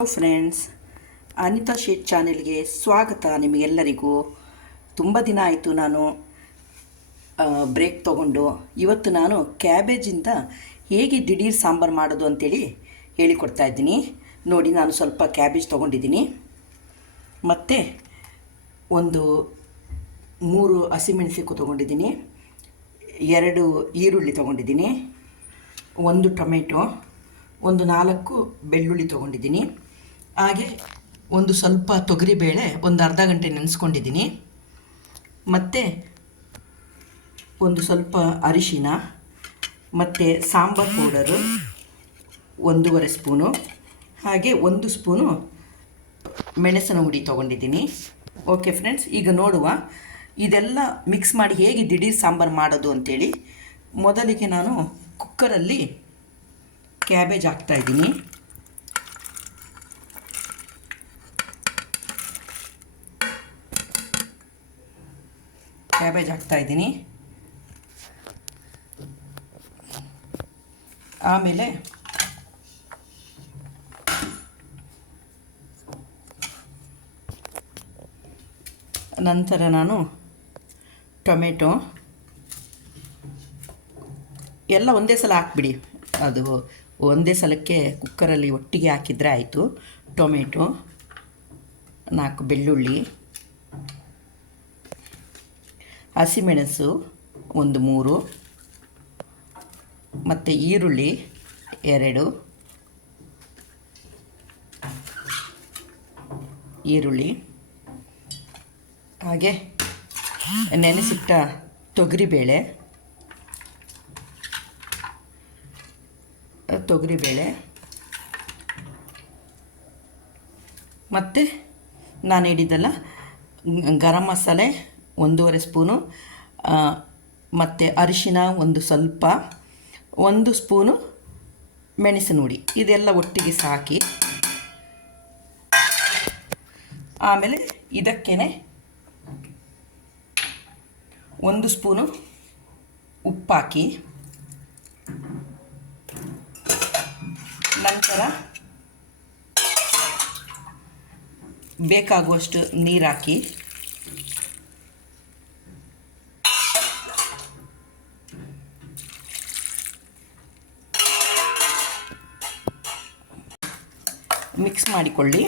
Hello friends, Anita ಶೇಟ್ ಚಾನೆಲ್ಗೆ ಸ್ವಾಗತ. ನಿಮಗೆಲ್ಲರಿಗೂ ತುಂಬ ದಿನ ಆಯಿತು ನಾನು ಬ್ರೇಕ್ ತೊಗೊಂಡು. ಇವತ್ತು ನಾನು ಕ್ಯಾಬೇಜಿಂದ ಹೇಗೆ ದಿಢೀರ್ ಸಾಂಬಾರು ಮಾಡೋದು ಅಂತೇಳಿ ಹೇಳಿಕೊಡ್ತಾ ಇದ್ದೀನಿ. ನೋಡಿ, ನಾನು ಸ್ವಲ್ಪ ಕ್ಯಾಬೇಜ್ ತೊಗೊಂಡಿದ್ದೀನಿ, ಮತ್ತು ಒಂದು 3 ಹಸಿಮೆಣಸಿನಕಾಯಿ ತೊಗೊಂಡಿದ್ದೀನಿ, 2 ಈರುಳ್ಳಿ ತೊಗೊಂಡಿದ್ದೀನಿ, 1 ಟೊಮೆಟೊ, ಒಂದು 4 ಬೆಳ್ಳುಳ್ಳಿ ತೊಗೊಂಡಿದ್ದೀನಿ. ಹಾಗೆ ಒಂದು ಸ್ವಲ್ಪ ತೊಗರಿಬೇಳೆ ಒಂದು ಅರ್ಧ ಗಂಟೆ ನೆನೆಸ್ಕೊಂಡಿದ್ದೀನಿ, ಮತ್ತು ಒಂದು ಸ್ವಲ್ಪ ಅರಿಶಿನ, ಮತ್ತು ಸಾಂಬಾರು ಪೌಡರು 1.5 ಸ್ಪೂನು, ಹಾಗೆ 1 ಸ್ಪೂನು ಮೆಣಸಿನ ಹುಡಿ ತೊಗೊಂಡಿದ್ದೀನಿ. ಓಕೆ ಫ್ರೆಂಡ್ಸ್, ಈಗ ನೋಡುವ ಇದೆಲ್ಲ ಮಿಕ್ಸ್ ಮಾಡಿ ಹೇಗೆ ದಿಢೀರ್ ಸಾಂಬಾರು ಮಾಡೋದು ಅಂಥೇಳಿ. ಮೊದಲಿಗೆ ನಾನು ಕುಕ್ಕರಲ್ಲಿ ಕ್ಯಾಬೇಜ್ ಹಾಕ್ತಾಯಿದ್ದೀನಿ. ಕ್ಯಾಬೇಜ್ ಹಾಕ್ತಾಯಿದ್ದೀನಿ. ಆಮೇಲೆ ನಂತರ ನಾನು ಟೊಮೆಟೊ ಎಲ್ಲ ಒಂದೇ ಸಲ ಹಾಕ್ಬಿಡಿ, ಅದು ಒಂದೇ ಸಲಕ್ಕೆ ಕುಕ್ಕರಲ್ಲಿ ಒಟ್ಟಿಗೆ ಹಾಕಿದರೆ ಆಯಿತು. ಟೊಮೆಟೊ, 4 ಬೆಳ್ಳುಳ್ಳಿ, ಹಸಿಮೆಣಸು ಒಂದು 3, ಮತ್ತು ಈರುಳ್ಳಿ 2, ಈರುಳ್ಳಿ, ಹಾಗೆ ನೆನೆಸಿಟ್ಟ ತೊಗರಿಬೇಳೆ, ಮತ್ತು ನಾನು ಹೇಳಿದ್ದಲ್ಲ ಗರಂ ಮಸಾಲೆ 1.5 ಸ್ಪೂನು, ಮತ್ತು ಅರಿಶಿನ ಒಂದು ಸ್ವಲ್ಪ, 1 ಸ್ಪೂನು ಮೆಣಸಿನ ಹುಡಿ, ಇದೆಲ್ಲ ಒಟ್ಟಿಗೆ ಸಾಕಿ. ಆಮೇಲೆ ಇದಕ್ಕೇ 1 ಸ್ಪೂನು ಉಪ್ಪಾಕಿ, ನಂತರ ಬೇಕಾಗುವಷ್ಟು ನೀರು ಹಾಕಿ, ಮಿಕ್ಸ್ ಮಾಡಿಕೊಳ್ಳಿ.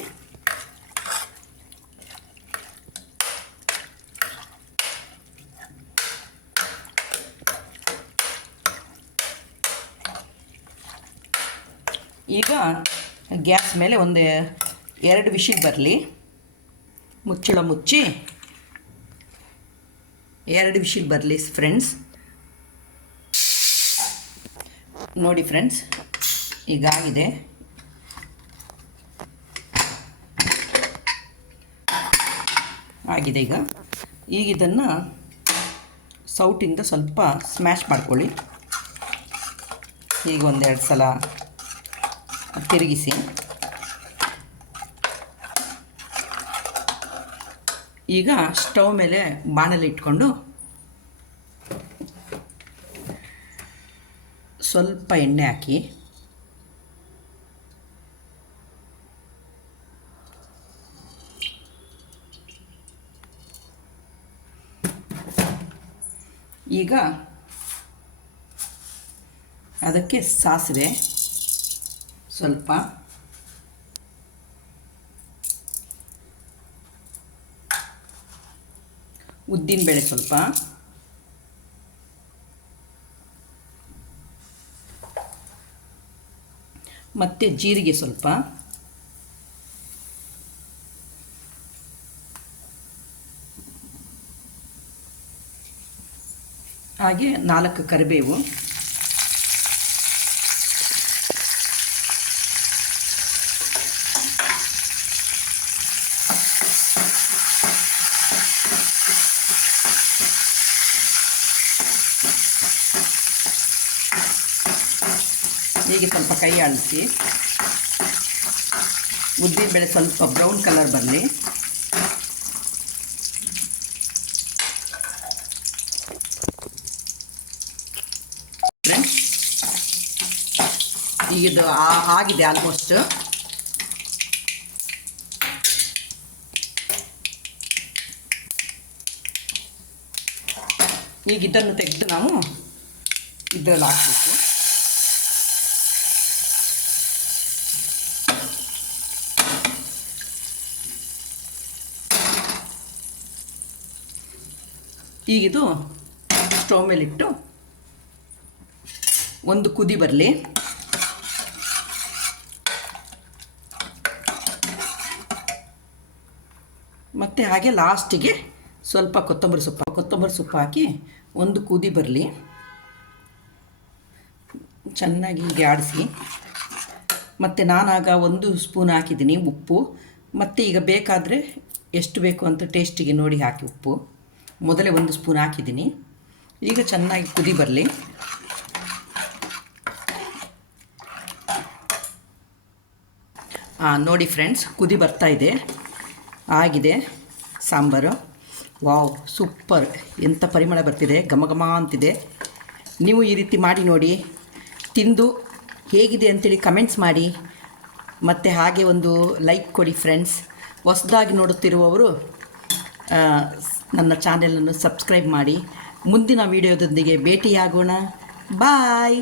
ಈಗ ಗ್ಯಾಸ್ ಮೇಲೆ ಒಂದು 2 ವಿಷಲ್ ಬರಲಿ, ಮುಚ್ಚಳ ಮುಚ್ಚಿ 2 ವಿಷಲ್ ಬರಲಿ ಫ್ರೆಂಡ್ಸ್. ನೋಡಿ ಫ್ರೆಂಡ್ಸ್, ಈಗಾಗಿದೆ. ಆಗಿದೆ. ಈಗ ಇದನ್ನು ಸೌಟಿಂದ ಸ್ವಲ್ಪ ಸ್ಮ್ಯಾಶ್ ಮಾಡ್ಕೊಳ್ಳಿ. ಈಗ 1-2 ಸಲ ತಿರುಗಿಸಿ. ಈಗ ಸ್ಟವ್ ಮೇಲೆ ಬಾಣಲೆ ಇಟ್ಕೊಂಡು ಸ್ವಲ್ಪ ಎಣ್ಣೆ ಹಾಕಿ, ಈಗ ಅದಕ್ಕೆ ಸಾಸಿವೆ ಸ್ವಲ್ಪ, ಉದ್ದಿನಬೇಳೆ ಸ್ವಲ್ಪ, ಮತ್ತು ಜೀರಿಗೆ ಸ್ವಲ್ಪ, ಹಾಗೆ 4 ಕರಿಬೇವು, ಹೀಗೆ ಸ್ವಲ್ಪ ಕೈ ಆಡಿಸಿ. ಉದ್ದಿನಬೇಳೆ ಸ್ವಲ್ಪ ಬ್ರೌನ್ ಕಲರ್ ಬರಲಿ. ಈಗ ಇದು ಆಗಿದೆ ಆಲ್ಮೋಸ್ಟ್. ಈಗ ಇದನ್ನು ತೆಗೆದು ನಾವು ಇದರಲ್ಲಿ ಹಾಕಬೇಕು. ಈಗಿದು ಸ್ಟವ್ ಮೇಲಿಟ್ಟು ಒಂದು ಕುದಿ ಬರಲಿ. ಮತ್ತು ಹಾಗೆ ಲಾಸ್ಟಿಗೆ ಸ್ವಲ್ಪ ಕೊತ್ತಂಬರಿ ಸೊಪ್ಪು ಹಾಕಿ ಒಂದು ಕುದಿ ಬರಲಿ. ಚೆನ್ನಾಗಿ ಹೀಗೆ ಆಡಿಸಿ. ಮತ್ತು ನಾನಾಗ 1 ಸ್ಪೂನ್ ಹಾಕಿದ್ದೀನಿ ಉಪ್ಪು. ಮತ್ತು ಈಗ ಬೇಕಾದರೆ ಎಷ್ಟು ಬೇಕು ಅಂತ ಟೇಸ್ಟಿಗೆ ನೋಡಿ ಹಾಕಿ ಉಪ್ಪು. ಮೊದಲೇ 1 ಸ್ಪೂನ್ ಹಾಕಿದ್ದೀನಿ. ಈಗ ಚೆನ್ನಾಗಿ ಕುದಿ ಬರಲಿ. ನೋಡಿ ಫ್ರೆಂಡ್ಸ್, ಕುದಿ ಬರ್ತಾ ಇದೆ. ಆಗಿದೆ ಸಾಂಬಾರು. Wow, super! ಎಂಥ ಪರಿಮಳ ಬರ್ತಿದೆ, ಘಮ ಘಮ ಅಂತಿದೆ. ನೀವು ಈ ರೀತಿ ಮಾಡಿ ನೋಡಿ, ತಿಂದು ಹೇಗಿದೆ ಅಂತೇಳಿ ಕಮೆಂಟ್ಸ್ ಮಾಡಿ. ಮತ್ತು ಹಾಗೆ ಒಂದು ಲೈಕ್ ಕೊಡಿ ಫ್ರೆಂಡ್ಸ್. ಹೊಸದಾಗಿ ನೋಡುತ್ತಿರುವವರು ನನ್ನ ಚಾನೆಲನ್ನು ಸಬ್ಸ್ಕ್ರೈಬ್ ಮಾಡಿ. ಮುಂದಿನ ವಿಡಿಯೋದೊಂದಿಗೆ ಭೇಟಿಯಾಗೋಣ. ಬಾಯ್.